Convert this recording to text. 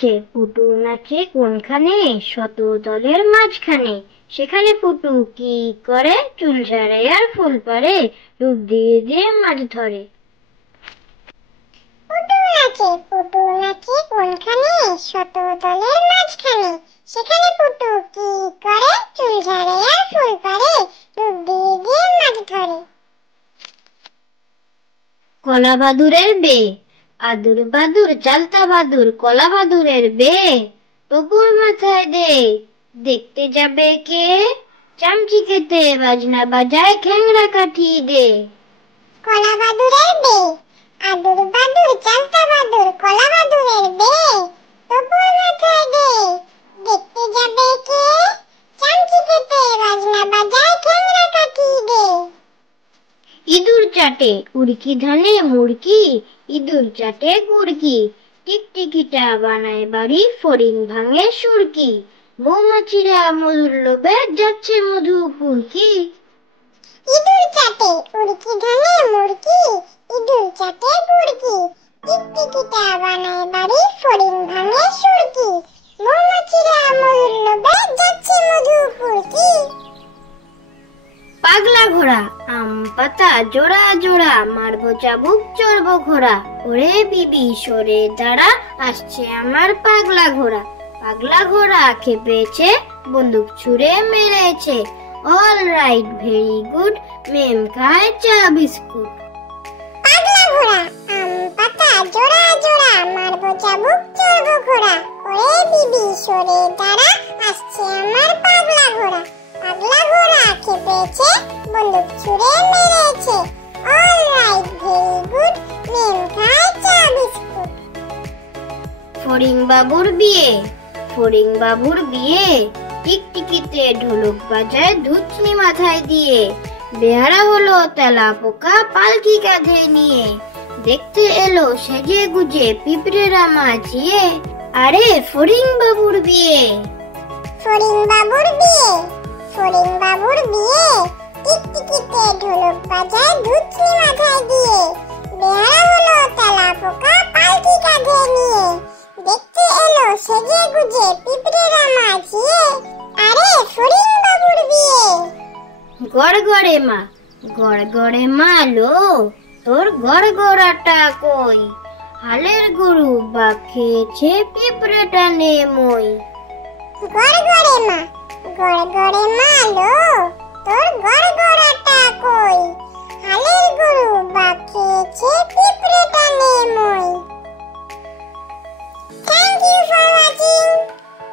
নাচে, পুটুর নাচে কোনখানে? শত দলের মাঝখানে। সেখানে পুটু কি করে? চুল ঝাড়ে আর ফুল পারে, ডুব দিয়ে দিয়ে মাছ ধরে। পুটু নাচে কোনখানে? শত দলের মাঝখানে। সেখানে পুটু কি করে? চুল ঝাড়ে আর ফুল পারে, ডুব দিয়ে দিয়ে মাছ ধরে। কলা বাদুরের বে, আদুর বাদুর চালতা বাদুর, কলা বাদুরের বে তবুর মাথায় দে। দেখতে যাবে কে? চামচি খেতে বাজনা বাজায়, খ্যাংরা কাঠি দে। কলা বাদুরের বে, আদুর বাদুর চালতা বাদুর, কলা বাদুরের বে তবুর মাথায় দে। দেখতে যাবে কে? চামচি খেতে বাজনা বাজায়, খ্যাংরা কাঠি দে। ইঁদুর চাটে উড়কি ধানে মুড়কি, ইঁদুর চাটে গুড়কি, টিকটিকিটা বানায় বাড়ি, ফড়িং ভাঙে সুরকি। মৌমাছিরা মধুর লোভে যাচ্ছে মধু ফুরকি। ইঁদুর চাটে উড়কি ধানে মুড়কি, ইঁদুর চাটে গুড়কি, টিকটিকিটা বানায় বাড়ি, ফড়িং ভাঙে সুরকি। মৌমাছিরা মধুর লোভে যাচ্ছে মধু ফুরকি। পাগলা ঘোড়া আম পাতা জোড়া জোড়া, মারবো চাবুক চড়বো ঘোড়া। ওরে বিবি সরে দাঁড়া, আসছে আমার পাগলা ঘোড়া। পাগলা ঘোড়া খেপেছে, বন্দুক ছুঁড়ে মেরেছে। অল রাইট ভেরি গুড, মেম খায় চা বিস্কুট। পাগলা ঘোড়া আম পাতা জোড়া জোড়া, মারবো চাবুক চড়বো ঘোড়া। ওরে বিবি সরে দাঁড়া, আসছে আমার পাগলা ঘোড়া। পাগলা ঘোড়া খেপেছে, বন্দুক ছুঁড়ে মেরেছে। অল রাইট ভেরি গুড, মেম খায় চা বিস্কুট। ফড়িং বাবুর বিয়ে, ফড়িং বাবুর বিয়ে, টিকটিকিতে ঢোলক বাজায় ধুচনি মাথায় দিয়ে। বেহারা হলো তেলা পোকা পালকি কাঁধে নিয়ে, দেখতে এলো সেজে গুজে পিঁপড়েরা মাছিয়ে। আরে ফড়িং বাবুর বিয়ে। ফড়িং বাবুর বিয়ে, ফড়িং বাবুর বিয়ে, টিকটিকিতে ঢোলক বাজায় ধুচনি মাথায় দিয়ে। বেহারা হলো তেলা পোকা পালকি কাঁধে নিয়ে, দেখতে এলো সেজে গুজে পিঁপড়েরা মাছিয়ে। আরে ফড়িং বাবুর বিয়ে। গড়গড়ে মা, গড়গড়ে মা লো, তোর গড়গড়াটা কই? হালের গরু বা খেয়েছে পিঁপড়েটা নে মই। গড়গড়ে মা, গড়গড়ে মা লো, তোর গড়গড়াটা কই? হালের